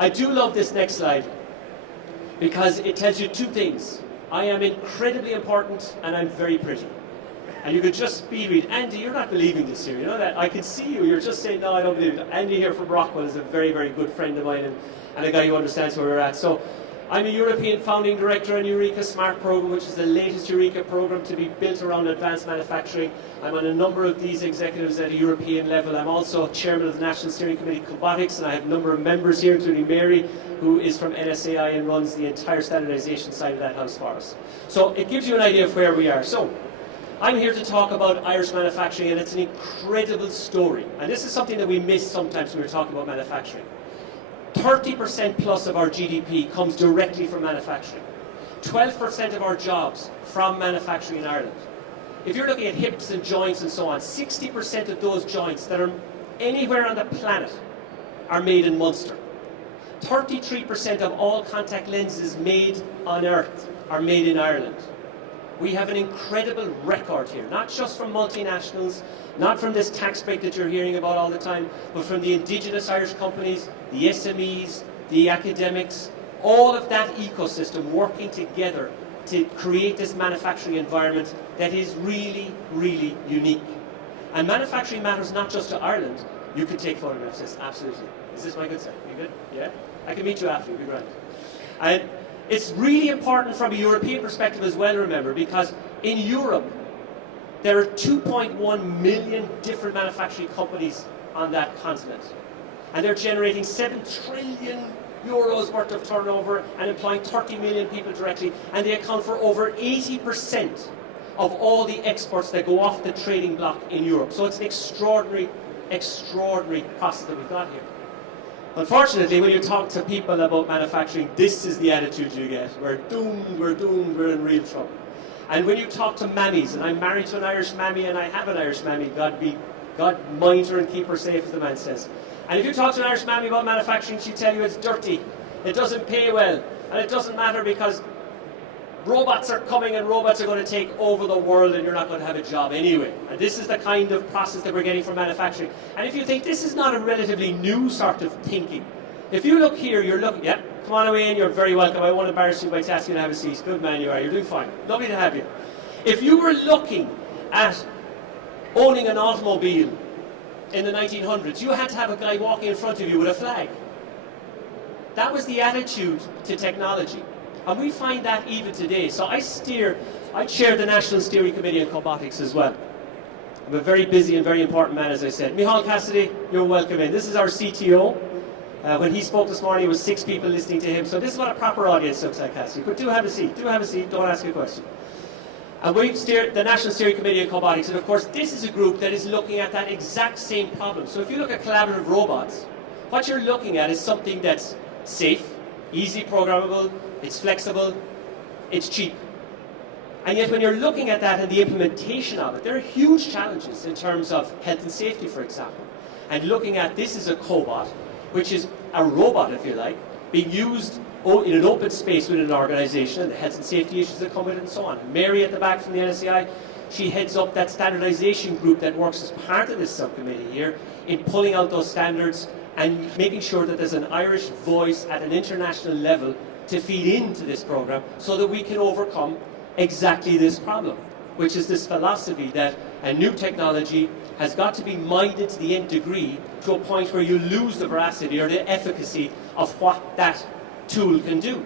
I do love this next slide because it tells you two things. I am incredibly important and I'm very pretty. And you could just speed read. Andy, you're not believing this here. You know that? I can see you. You're just saying, no, I don't believe it. Andy here from Rockwell is a very, very good friend of mine and a guy who understands where we're at. So I'm a European founding director on Eureka Smart Program, which is the latest Eureka program to be built around advanced manufacturing. I'm on a number of these executives at a European level. I'm also chairman of the National Steering Committee Cobotics, and I have a number of members here, including Mary, who is from NSAI and runs the entire standardization side of that house for us. So it gives you an idea of where we are. So I'm here to talk about Irish manufacturing, and it's an incredible story. And this is something that we miss sometimes when we're talking about manufacturing. 30% plus of our GDP comes directly from manufacturing. 12% of our jobs from manufacturing in Ireland. If you're looking at hips and joints and so on, 60% of those joints that are anywhere on the planet are made in Munster. 33% of all contact lenses made on Earth are made in Ireland. We have an incredible record here, not just from multinationals, not from this tax break that you're hearing about all the time, but from the indigenous Irish companies, the SMEs, the academics, all of that ecosystem working together to create this manufacturing environment that is really, really unique. And manufacturing matters not just to Ireland. You can take photographs, yes, absolutely. Is this my good side? You good? Yeah? I can meet you after, you'll be grand. And it's really important from a European perspective as well, remember, because in Europe, there are 2.1 million different manufacturing companies on that continent. And they're generating 7 trillion euros worth of turnover and employing 30 million people directly. And they account for over 80% of all the exports that go off the trading block in Europe. So it's an extraordinary, extraordinary process that we've got here. Unfortunately, when you talk to people about manufacturing, this is the attitude you get. We're doomed, we're in real trouble. And when you talk to mammies, and I'm married to an Irish mammy and I have an Irish mammy, God mind her and keep her safe, as the man says. And if you talk to an Irish mammy about manufacturing, she'll tell you it's dirty, it doesn't pay well, and it doesn't matter because robots are coming and robots are going to take over the world and you're not going to have a job anyway. And this is the kind of process that we're getting from manufacturing. And if you think this is not a relatively new sort of thinking, if you look here, you're looking, yeah, come on away in, you're very welcome. I won't embarrass you by asking you to have a seat. Good man you are, you're doing fine. Lovely to have you. If you were looking at owning an automobile in the 1900s, you had to have a guy walking in front of you with a flag. That was the attitude to technology. And we find that even today. So I chair the National Steering Committee on Cobotics as well. I'm a very busy and very important man, as I said. Michal Cassidy, you're welcome in. This is our CTO. When he spoke this morning, there was 6 people listening to him. So this is what a proper audience looks like, Cassidy. But do have a seat, don't ask a question. And we steer the National Steering Committee on Cobotics. And of course, this is a group that is looking at that exact same problem. So if you look at collaborative robots, what you're looking at is something that's safe, easy programmable, it's flexible, it's cheap. And yet when you're looking at that and the implementation of it, there are huge challenges in terms of health and safety, for example. And looking at this is a cobot, which is a robot, if you like, being used in an open space within an organization, and the health and safety issues that come with it and so on. Mary at the back from the NSAI, she heads up that standardization group that works as part of this subcommittee here in pulling out those standards and making sure that there's an Irish voice at an international level to feed into this program so that we can overcome exactly this problem, which is this philosophy that a new technology has got to be minded to the nth degree to a point where you lose the veracity or the efficacy of what that tool can do.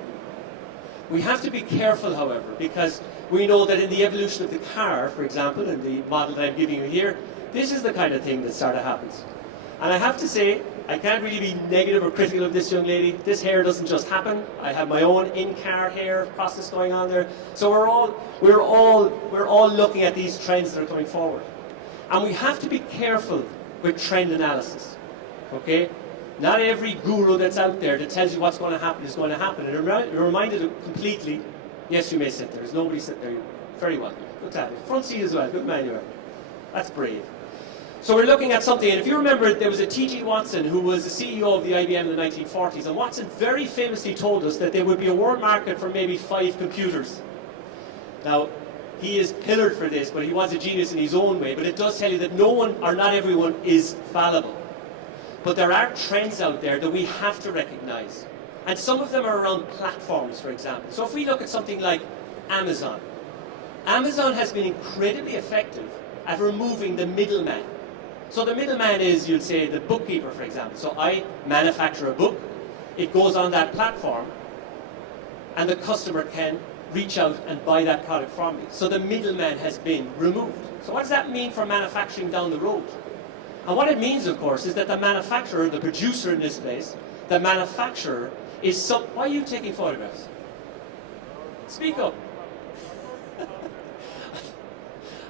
We have to be careful, however, because we know that in the evolution of the car, for example, in the model that I'm giving you here, this is the kind of thing that sort of happens. And I have to say, I can't really be negative or critical of this young lady. This hair doesn't just happen. I have my own in-car hair process going on there. So we're all looking at these trends that are coming forward. And we have to be careful with trend analysis. Okay? Not every guru that's out there that tells you what's going to happen is going to happen. And you're reminded completely, yes, you may sit there. There's nobody sitting there. You're very welcome. Good to have you. Front seat as well. Good man you are. That's brave. So we're looking at something, and if you remember, there was a T.G. Watson who was the CEO of the IBM in the 1940s, and Watson very famously told us that there would be a world market for maybe 5 computers. Now, he is pillared for this, but he was a genius in his own way, but it does tell you that no one, or not everyone, is fallible. But there are trends out there that we have to recognize. And some of them are around platforms, for example. So if we look at something like Amazon, Amazon has been incredibly effective at removing the middleman. So the middleman is, you'd say, the bookkeeper, for example. So I manufacture a book, it goes on that platform, and the customer can reach out and buy that product from me. So the middleman has been removed. So what does that mean for manufacturing down the road? And what it means, of course, is that the manufacturer, the producer in this place, the manufacturer is some... Why are you taking photographs? Speak up.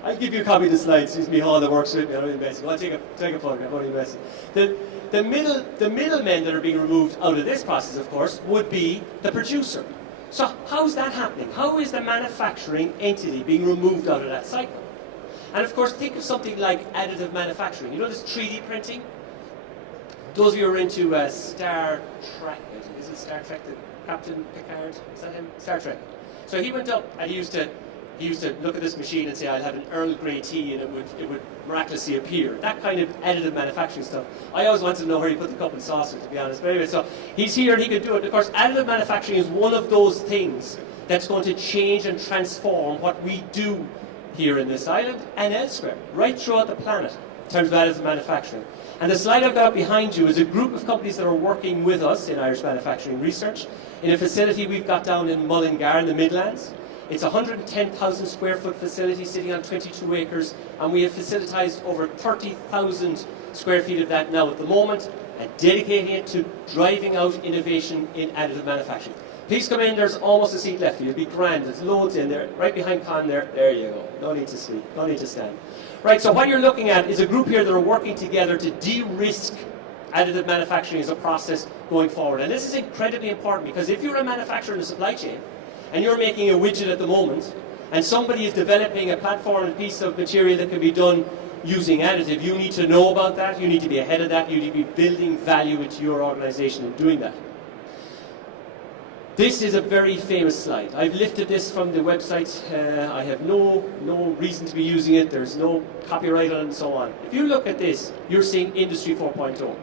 I'll give you a copy of the slides. It's me Hall that works with me. I'm investing. I'll take a photograph. I'm investing. The middlemen that are being removed out of this process, of course, would be the producer. So how's that happening? How is the manufacturing entity being removed out of that cycle? And of course, think of something like additive manufacturing. You know this 3D printing? Those of you who are into Star Trek, is it Star Trek, the Captain Picard? Is that him? Star Trek. So he went up and he used to look at this machine and say, I'll have an Earl Grey tea, and it would miraculously appear. That kind of additive manufacturing stuff. I always wanted to know where he put the cup and saucer, to be honest. But anyway, so he's here and he can do it. Of course, additive manufacturing is one of those things that's going to change and transform what we do here in this island and elsewhere, right throughout the planet, in terms of additive manufacturing. And the slide I've got behind you is a group of companies that are working with us in Irish Manufacturing Research in a facility we've got down in Mullingar in the Midlands. It's a 110,000 square foot facility sitting on 22 acres, and we have facilitized over 30,000 square feet of that now at the moment, and dedicating it to driving out innovation in additive manufacturing. Please come in, there's almost a seat left for you. It'll be grand, there's loads in there, right behind Con there. There you go, no need to sleep, no need to stand. Right, so what you're looking at is a group here that are working together to de-risk additive manufacturing as a process going forward. And this is incredibly important, because if you're a manufacturer in the supply chain, and you're making a widget at the moment, and somebody is developing a platform and piece of material that can be done using additive, you need to know about that, you need to be ahead of that, you need to be building value into your organization in doing that. This is a very famous slide. I've lifted this from the website. I have no reason to be using it. There's no copyright on it and so on. If you look at this, you're seeing Industry 4.0.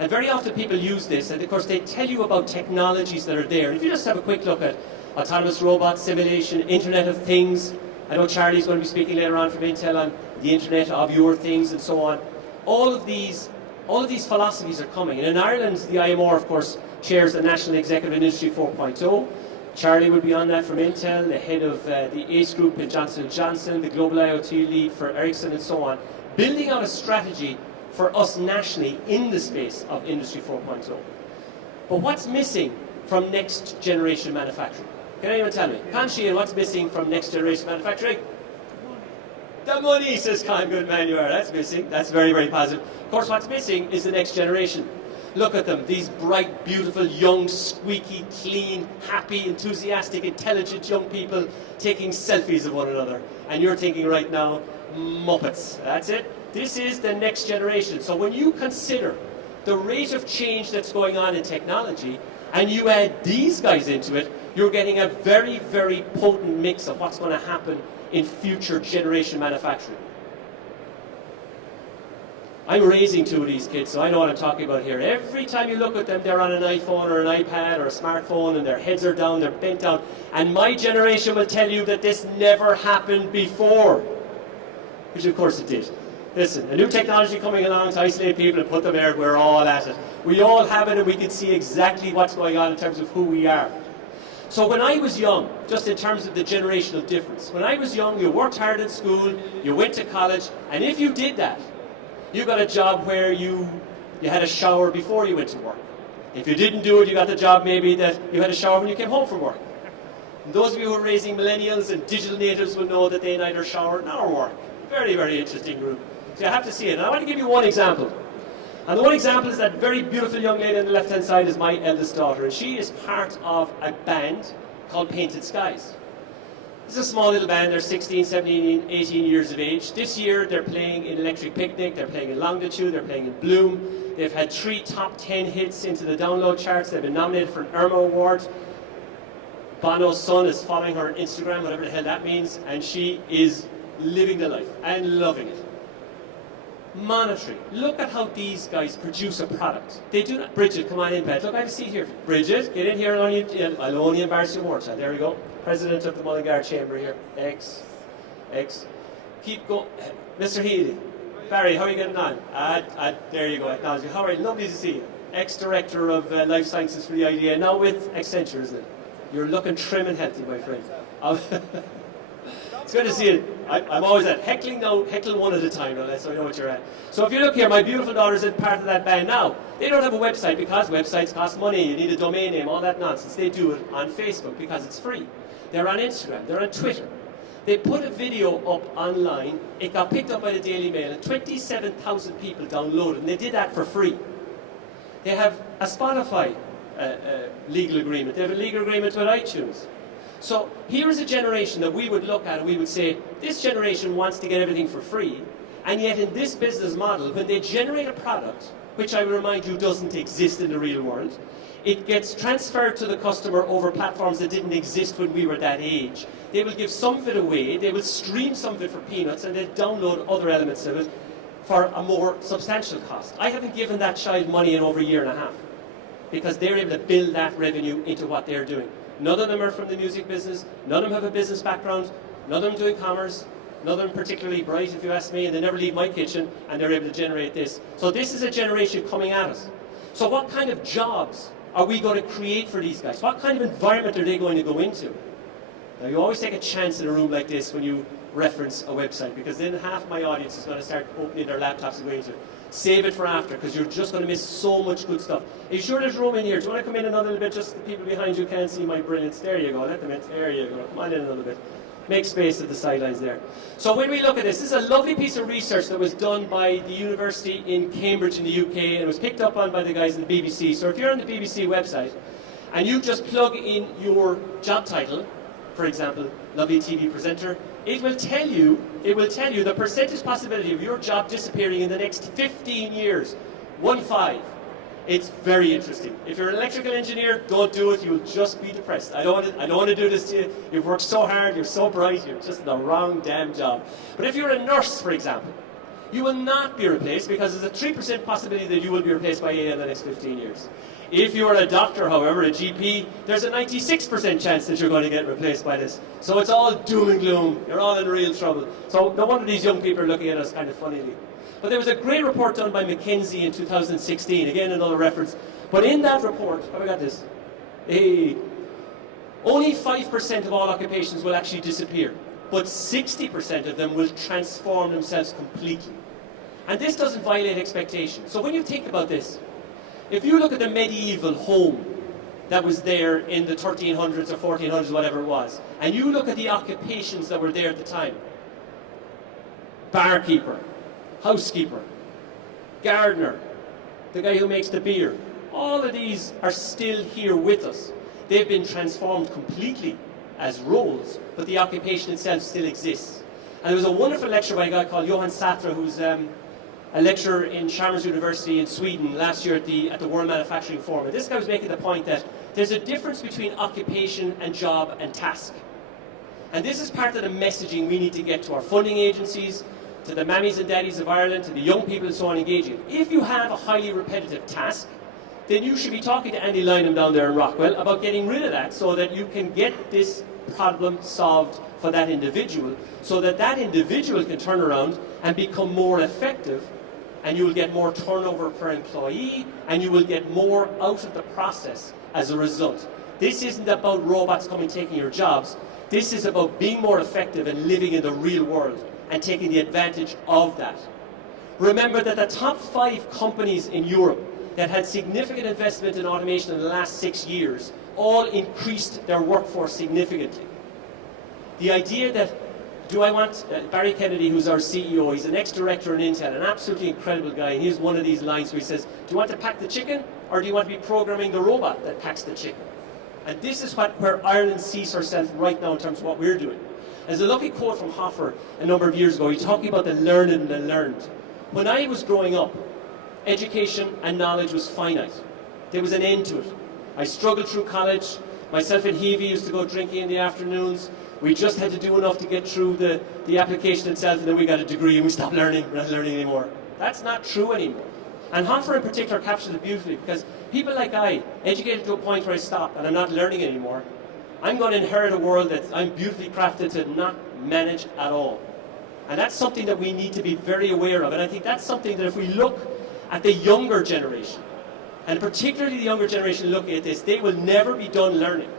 And very often people use this, and of course they tell you about technologies that are there. If you just have a quick look at autonomous robots, simulation, Internet of Things. I know Charlie's going to be speaking later on from Intel on the Internet of Your Things and so on. All of these philosophies are coming. And in Ireland, the IMR, of course, chairs the National Executive in Industry 4.0. Charlie will be on that from Intel, the head of the ACE Group in Johnson & Johnson, the Global IoT lead for Ericsson and so on, building out a strategy for us nationally in the space of Industry 4.0. But what's missing from next generation manufacturing? Can anyone tell me? Kanshi, and what's missing from next generation manufacturing? The money, says Con. Good man you are. That's missing. That's very, very positive. Of course, what's missing is the next generation. Look at them. These bright, beautiful, young, squeaky, clean, happy, enthusiastic, intelligent young people taking selfies of one another. And you're thinking right now, Muppets. That's it. This is the next generation. So when you consider the rate of change that's going on in technology, and you add these guys into it, you're getting a very, very potent mix of what's going to happen in future generation manufacturing. I'm raising two of these kids, so I know what I'm talking about here. Every time you look at them, they're on an iPhone or an iPad or a smartphone, and their heads are down, they're bent down. And my generation will tell you that this never happened before, which of course it did. Listen, a new technology coming along to isolate people and put them there, we're all at it. We all have it, and we can see exactly what's going on in terms of who we are. So when I was young, just in terms of the generational difference, when I was young, you worked hard in school, you went to college, and if you did that, you got a job where you had a shower before you went to work. If you didn't do it, you got the job maybe that you had a shower when you came home from work. And those of you who are raising millennials and digital natives will know that they neither shower nor work. Very, very interesting group. So you have to see it. And I want to give you one example. And the one example is that very beautiful young lady on the left-hand side is my eldest daughter, and she is part of a band called Painted Skies. It's a small little band. They're 16, 17, 18 years of age. This year they're playing in Electric Picnic, they're playing in Longitude, they're playing in Bloom. They've had 3 top 10 hits into the download charts. They've been nominated for an Irma Award. Bono's son is following her on Instagram, whatever the hell that means, and she is living the life and loving it. Monitoring. Look at how these guys produce a product. They do not. Bridget, come on in, bed. Look, I have a seat here. Bridget, get in here. I'll only embarrass you more, child. There we go. President of the Mullingar Chamber here. X. Keep going. Mr. Healy. Barry, how are you getting on? There you go. Acknowledge you. How are you? Lovely to see you. Ex-director of Life Sciences for the IDA. Now with Accenture, isn't it? You're looking trim and healthy, my friend. It's good to see you. I'm always at heckling now, heckle one at a time, so you know what you're at. So if you look here, my beautiful daughter's in part of that band now. They don't have a website because websites cost money, you need a domain name, all that nonsense. They do it on Facebook because it's free. They're on Instagram, they're on Twitter. They put a video up online, it got picked up by the Daily Mail, and 27,000 people downloaded it, and they did that for free. They have a Spotify legal agreement, they have a legal agreement with iTunes. So here is a generation that we would look at and we would say, this generation wants to get everything for free, and yet in this business model, when they generate a product, which I will remind you doesn't exist in the real world, it gets transferred to the customer over platforms that didn't exist when we were that age. They will give some of it away, they will stream some of it for peanuts, and they'll download other elements of it for a more substantial cost. I haven't given that child money in over a year and a half, because they're able to build that revenue into what they're doing. None of them are from the music business, none of them have a business background, none of them doing commerce, none of them particularly bright, if you ask me, and they never leave my kitchen, and they're able to generate this. So this is a generation coming at us. So what kind of jobs are we going to create for these guys? What kind of environment are they going to go into? Now you always take a chance in a room like this when you reference a website, because then half my audience is going to start opening their laptops and going to save it for after, because you're just going to miss so much good stuff. Are you sure there's room in here? Do you want to come in another little bit? Just the people behind you can't see my brilliance. There you go. Let them in. There you go. Come on in another bit. Make space at the sidelines there. So when we look at this is a lovely piece of research that was done by the university in Cambridge in the UK, and it was picked up on by the guys in the BBC. So if you're on the BBC website and you just plug in your job title, for example, lovely TV presenter, it will tell you the percentage possibility of your job disappearing in the next 15 years. 1-5. It's very interesting. If you're an electrical engineer, don't do it. You'll just be depressed. I don't want to do this to you. You've worked so hard. You're so bright. You're just in the wrong damn job. But if you're a nurse, for example, you will not be replaced, because there's a 3% possibility that you will be replaced by AI in the next 15 years. If you're a doctor, however, a GP, there's a 96% chance that you're going to get replaced by this. So it's all doom and gloom. You're all in real trouble. So no wonder these young people are looking at us kind of funnily. But there was a great report done by McKinsey in 2016. Again, another reference. But in that report, have I got this? Hey, only 5% of all occupations will actually disappear, but 60% of them will transform themselves completely. And this doesn't violate expectations. So when you think about this, if you look at the medieval home that was there in the 1300s or 1400s, whatever it was, and you look at the occupations that were there at the time, barkeeper, housekeeper, gardener, the guy who makes the beer, all of these are still here with us. They've been transformed completely as roles, but the occupation itself still exists. And there was a wonderful lecture by a guy called Johan Satra, who's a lecturer in Chalmers University in Sweden last year at the World Manufacturing Forum. And this guy was making the point that there's a difference between occupation and job and task. And this is part of the messaging we need to get to our funding agencies, to the mammies and daddies of Ireland, to the young people and so on engaging. If you have a highly repetitive task, then you should be talking to Andy Lynham down there in Rockwell about getting rid of that, so that you can get this problem solved for that individual, so that that individual can turn around and become more effective, and you will get more turnover per employee, and you will get more out of the process as a result. This isn't about robots coming taking your jobs. This is about being more effective and living in the real world and taking the advantage of that. Remember that the top 5 companies in Europe that had significant investment in automation in the last 6 years all increased their workforce significantly. The idea that, do I want Barry Kennedy, who's our CEO, he's an ex-director in Intel, an absolutely incredible guy, and he's one of these lines where he says, do you want to pack the chicken, or do you want to be programming the robot that packs the chicken? And this is where Ireland sees herself right now in terms of what we're doing. There's a lovely quote from Hoffer a number of years ago. He's talking about the learned and the learned. When I was growing up, education and knowledge was finite. There was an end to it. I struggled through college. Myself and Heavey used to go drinking in the afternoons. We just had to do enough to get through the application itself, and then we got a degree and we stopped learning. We're not learning anymore. That's not true anymore. And Hoffer in particular captures it beautifully, because people like I, educated to a point where I stop and I'm not learning anymore, I'm going to inherit a world that I'm beautifully crafted to not manage at all. And that's something that we need to be very aware of. And I think that's something that if we look at the younger generation, and particularly the younger generation looking at this, they will never be done learning.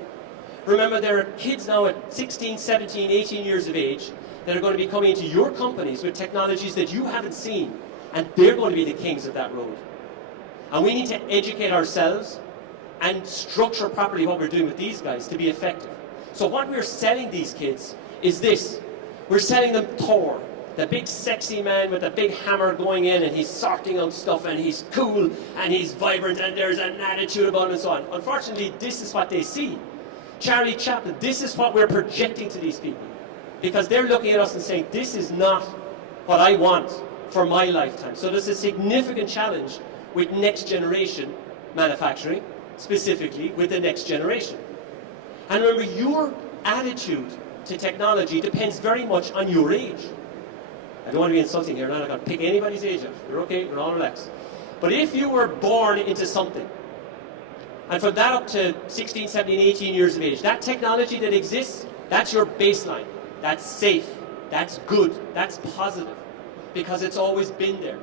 Remember, there are kids now at 16, 17, 18 years of age that are going to be coming into your companies with technologies that you haven't seen, and they're going to be the kings of that road. And we need to educate ourselves and structure properly what we're doing with these guys to be effective. So what we're selling these kids is this. We're selling them Thor, the big sexy man with a big hammer going in, and he's sorting out stuff, and he's cool, and he's vibrant, and there's an attitude about him and so on. Unfortunately, this is what they see. Charlie Chaplin, this is what we're projecting to these people. Because they're looking at us and saying, this is not what I want for my lifetime. So there's a significant challenge with next generation manufacturing, specifically with the next generation. And remember, your attitude to technology depends very much on your age. I don't want to be insulting here, I'm not going to pick anybody's age up. You're okay, you're all relaxed. But if you were born into something, and from that up to 16, 17, 18 years of age, that technology that exists, that's your baseline. That's safe, that's good, that's positive, because it's always been there.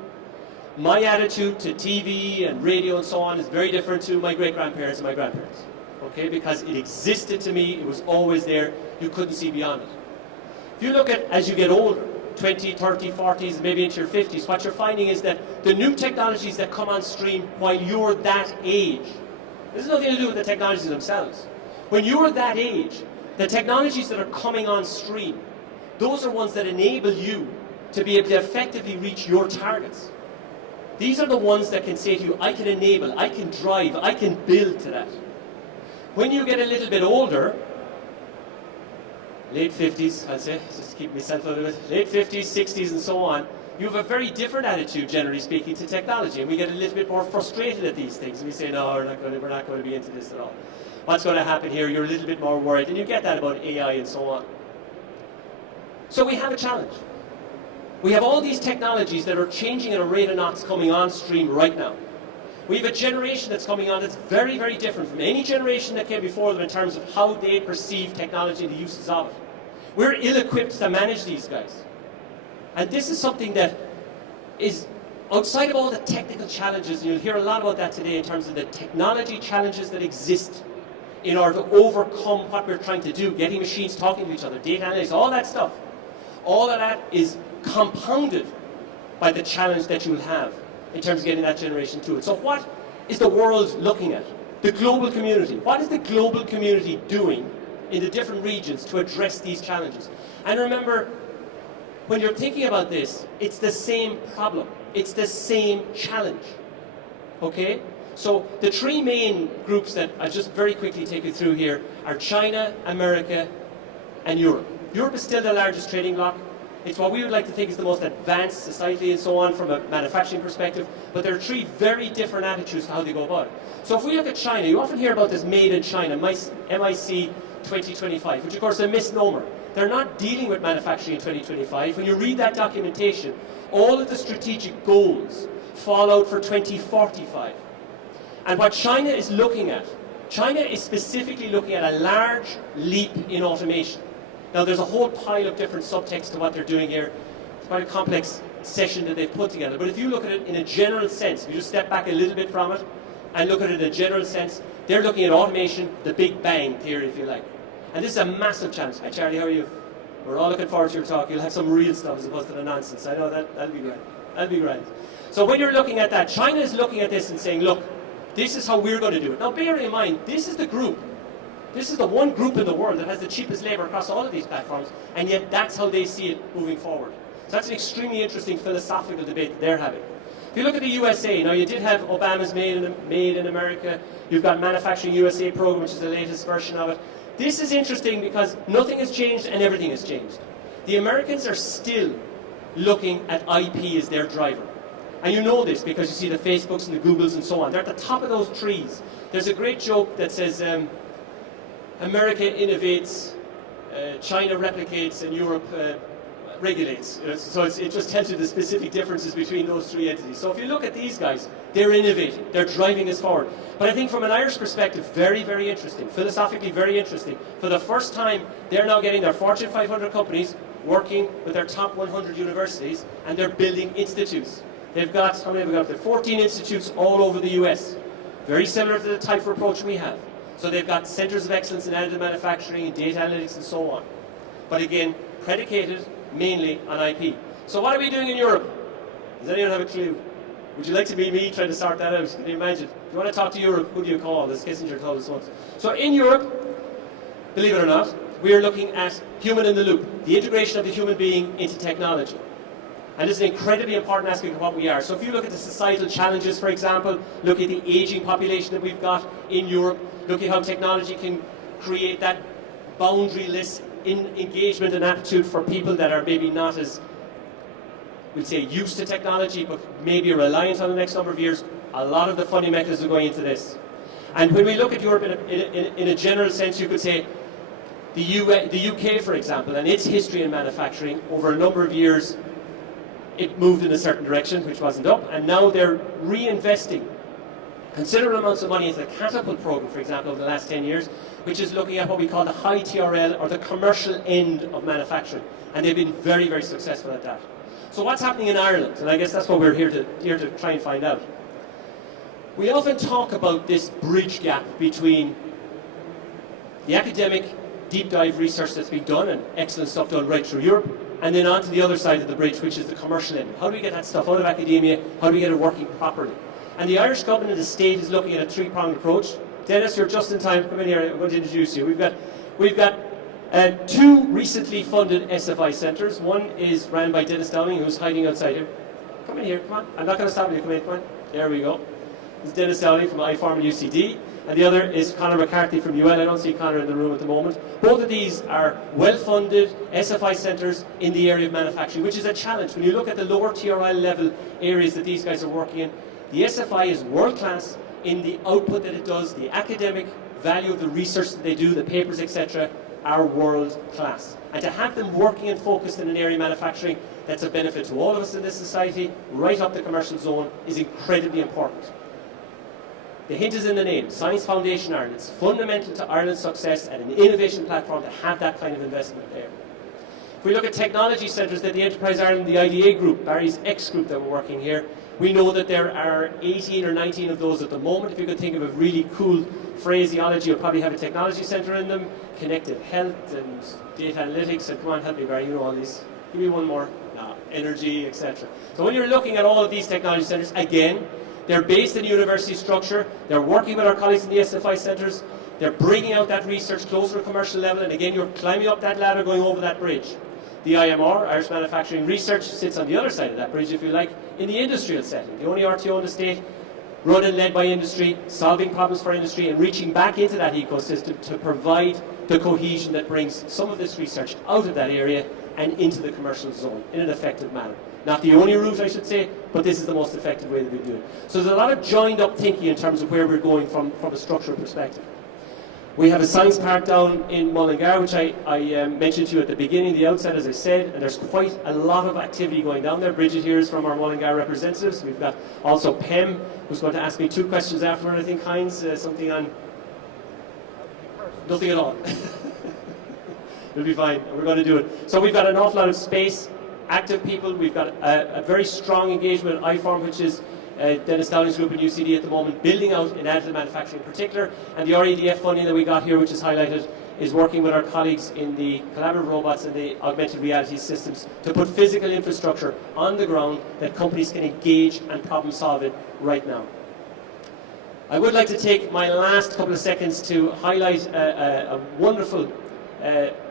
My attitude to TV and radio and so on is very different to my great-grandparents and my grandparents. Okay, because it existed to me, it was always there, you couldn't see beyond it. If you look at, as you get older, 20, 30, 40s, maybe into your 50s, what you're finding is that the new technologies that come on stream while you're that age, this has nothing to do with the technologies themselves. When you're that age, the technologies that are coming on stream, those are ones that enable you to be able to effectively reach your targets. These are the ones that can say to you, I can enable, I can drive, I can build to that. When you get a little bit older, late 50s, I'd say, just to keep myself out of it, late 50s, 60s and so on, you have a very different attitude, generally speaking, to technology. And we get a little bit more frustrated at these things. And we say, no, we're not going to be into this at all. What's going to happen here? You're a little bit more worried. And you get that about AI and so on. So we have a challenge. We have all these technologies that are changing at a rate of knots coming on stream right now. We have a generation that's coming on that's very, very different from any generation that came before them in terms of how they perceive technology and the uses of it. We're ill-equipped to manage these guys. And this is something that is outside of all the technical challenges, and you'll hear a lot about that today in terms of the technology challenges that exist in order to overcome what we're trying to do, getting machines talking to each other, data analytics, all that stuff. All of that is compounded by the challenge that you will have in terms of getting that generation to it. So what is the world looking at? The global community. What is the global community doing in the different regions to address these challenges? And remember, when you're thinking about this, it's the same problem. It's the same challenge. Okay? So the three main groups that I'll just very quickly take you through here are China, America, and Europe. Europe is still the largest trading bloc. It's what we would like to think is the most advanced society and so on from a manufacturing perspective, but there are three very different attitudes to how they go about it. So if we look at China, you often hear about this Made in China, MIC 2025, which of course is a misnomer. They're not dealing with manufacturing in 2025. When you read that documentation, all of the strategic goals fall out for 2045. And what China is looking at, China is specifically looking at a large leap in automation. Now there's a whole pile of different subtext to what they're doing here. It's quite a complex session that they've put together. But if you look at it in a general sense, if you just step back a little bit from it and look at it in a general sense, they're looking at automation, the Big Bang theory, if you like. And this is a massive challenge. Hi Charlie, how are you? We're all looking forward to your talk. You'll have some real stuff as opposed to the nonsense. I know that'll be great. That'll be great. So when you're looking at that, China is looking at this and saying, look, this is how we're going to do it. Now bear in mind, this is the group. This is the one group in the world that has the cheapest labor across all of these platforms, and yet that's how they see it moving forward. So that's an extremely interesting philosophical debate that they're having. If you look at the USA, now you did have Obama's Made in America. You've got Manufacturing USA program, which is the latest version of it. This is interesting because nothing has changed and everything has changed. The Americans are still looking at IP as their driver. And you know this because you see the Facebooks and the Googles and so on. They're at the top of those trees. There's a great joke that says, America innovates, China replicates, and Europe regulates. So it just tells you the specific differences between those three entities. So if you look at these guys, they're innovating, they're driving us forward. But I think from an Irish perspective, very, very interesting, philosophically very interesting. For the first time, they're now getting their Fortune 500 companies working with their top 100 universities, and they're building institutes. They've got, how many have we got? There 14 institutes all over the US. Very similar to the type of approach we have. So they've got centers of excellence in additive manufacturing, data analytics, and so on. But again, predicated mainly on IP. So what are we doing in Europe? Does anyone have a clue? Would you like to be me trying to sort that out? Can you imagine? If you want to talk to Europe, who do you call? As Kissinger told us once. So in Europe, believe it or not, we are looking at human in the loop, the integration of the human being into technology. And this is an incredibly important aspect of what we are. So if you look at the societal challenges, for example, look at the aging population that we've got in Europe, look at how technology can create that boundaryless engagement and attitude for people that are maybe not as, we'll say, used to technology, but maybe reliant on the next number of years. A lot of the funding mechanisms are going into this. And when we look at Europe in a general sense, you could say the UK, for example, and its history in manufacturing over a number of years, it moved in a certain direction, which wasn't up, and now they're reinvesting considerable amounts of money into the Catapult program, for example, over the last 10 years, which is looking at what we call the high TRL, or the commercial end of manufacturing. And they've been very, very successful at that. So what's happening in Ireland? And I guess that's what we're here to try and find out. We often talk about this bridge gap between the academic deep dive research that's been done, and excellent stuff done right through Europe, and then on to the other side of the bridge, which is the commercial end. How do we get that stuff out of academia? How do we get it working properly? And the Irish government and the state is looking at a three-pronged approach. Dennis, you're just in time. Come in here. I'm going to introduce you. We've got two recently funded SFI centres. One is ran by Dennis Downing, who's hiding outside here. Come in here. Come on. I'm not going to stop you. Come in. Come on. There we go. This is Dennis Downing from iFarm and UCD. And the other is Conor McCarthy from UL. I don't see Conor in the room at the moment. Both of these are well-funded SFI centres in the area of manufacturing, which is a challenge. When you look at the lower TRL level areas that these guys are working in, the SFI is world-class in the output that it does, the academic value of the research that they do, the papers, etc., are world-class. And to have them working and focused in an area of manufacturing that's a benefit to all of us in this society, right up the commercial zone, is incredibly important. The hint is in the name, Science Foundation Ireland. It's fundamental to Ireland's success and an innovation platform to have that kind of investment there. If we look at technology centres that the Enterprise Ireland, the IDA group, Barry's ex-group that we're working here, we know that there are 18 or 19 of those at the moment. If you could think of a really cool phraseology, you'll probably have a technology centre in them, connected health and data analytics, and come on, help me Barry, you know all these. Give me one more. Energy, etc. So when you're looking at all of these technology centres, again, they're based in university structure, they're working with our colleagues in the SFI centres, they're bringing out that research closer to commercial level, and again, you're climbing up that ladder, going over that bridge. The IMR, Irish Manufacturing Research, sits on the other side of that bridge, if you like, in the industrial setting. The only RTO in the state, run and led by industry, solving problems for industry, and reaching back into that ecosystem to provide the cohesion that brings some of this research out of that area and into the commercial zone in an effective manner. Not the only route, I should say, but this is the most effective way that we do it. So there's a lot of joined up thinking in terms of where we're going from a structural perspective. We have a science park down in Mullingar, which I mentioned to you at the beginning, the outset, as I said, and there's quite a lot of activity going down there. Bridget here is from our Mullingar representatives. We've got also Pem, who's going to ask me 2 questions afterward, I think, Heinz, something on... Nothing at all. It'll be fine, we're going to do it. So we've got an awful lot of space, active people. We've got a very strong engagement at iFarm, which is Dennis Downing's group in UCD at the moment, building out in additive manufacturing in particular. And the REDF funding that we got here, which is highlighted, is working with our colleagues in the collaborative robots and the augmented reality systems to put physical infrastructure on the ground that companies can engage and problem solve it right now. I would like to take my last couple of seconds to highlight a wonderful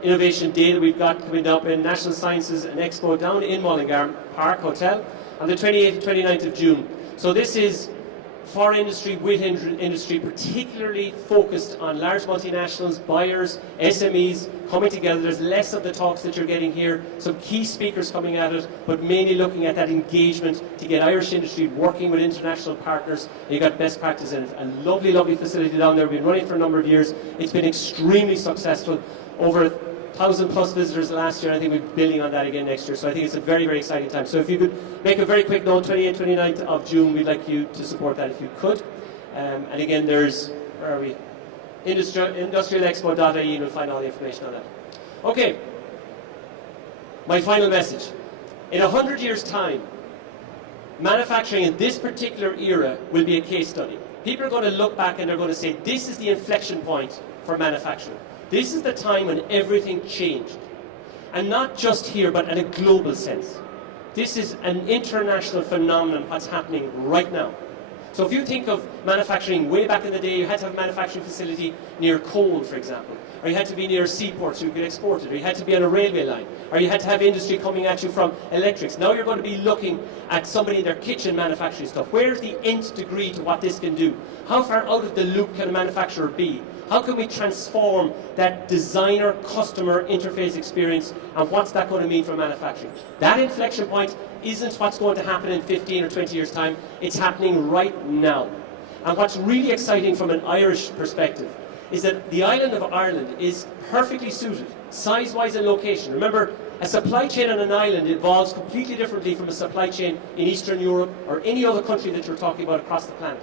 innovation day that we've got coming up in National Sciences and Expo down in Mullingar Park Hotel on the 28th and 29th of June. So this is for industry, with industry, particularly focused on large multinationals, buyers, SMEs coming together. There's less of the talks that you're getting here, some key speakers coming at it, but mainly looking at that engagement to get Irish industry working with international partners. You got best practice in it. A lovely, lovely facility down there. We've been running for a number of years. It's been extremely successful. Over 1,000 plus visitors last year. I think we're building on that again next year. So I think it's a very, very exciting time. So if you could make a very quick note, 28th, 29th of June, we'd like you to support that if you could. And again, there's, where are we? Industrialexpo.ie, and you'll find all the information on that. Okay, my final message. In 100 years' time, manufacturing in this particular era will be a case study. People are going to look back and they're going to say, this is the inflection point for manufacturing. This is the time when everything changed. And not just here, but in a global sense. This is an international phenomenon, what's happening right now. So if you think of manufacturing way back in the day, you had to have a manufacturing facility near coal, for example. Or you had to be near a seaport so you could export it. Or you had to be on a railway line. Or you had to have industry coming at you from electrics. Now you're going to be looking at somebody in their kitchen manufacturing stuff. Where's the nth degree to what this can do? How far out of the loop can a manufacturer be? How can we transform that designer-customer interface experience, and what's that going to mean for manufacturing? That inflection point isn't what's going to happen in 15 or 20 years' time. It's happening right now. And what's really exciting from an Irish perspective is that the island of Ireland is perfectly suited, size-wise and location. Remember, a supply chain on an island evolves completely differently from a supply chain in Eastern Europe or any other country that you're talking about across the planet.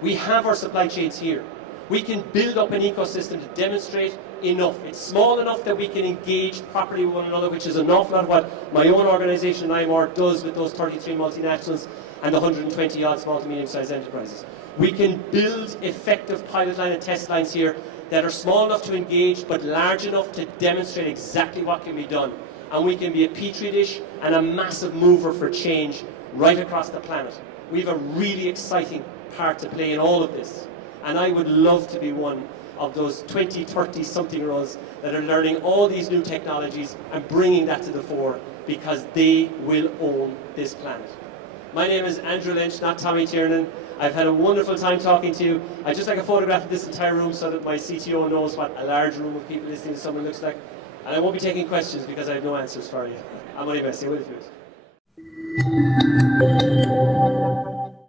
We have our supply chains here. We can build up an ecosystem to demonstrate enough. It's small enough that we can engage properly with one another, which is an awful lot of what my own organisation, IMR, does with those 33 multinationals and the 120 odd small to medium-sized enterprises. We can build effective pilot line and test lines here that are small enough to engage, but large enough to demonstrate exactly what can be done. And we can be a petri dish and a massive mover for change right across the planet. We have a really exciting part to play in all of this. And I would love to be one of those 20, 30 something year olds that are learning all these new technologies and bringing that to the fore, because they will own this planet. My name is Andrew Lynch, not Tommy Tiernan. I've had a wonderful time talking to you. I'd just like a photograph of this entire room so that my CTO knows what a large room of people listening to someone looks like. And I won't be taking questions because I have no answers for you. I'm only messing with you.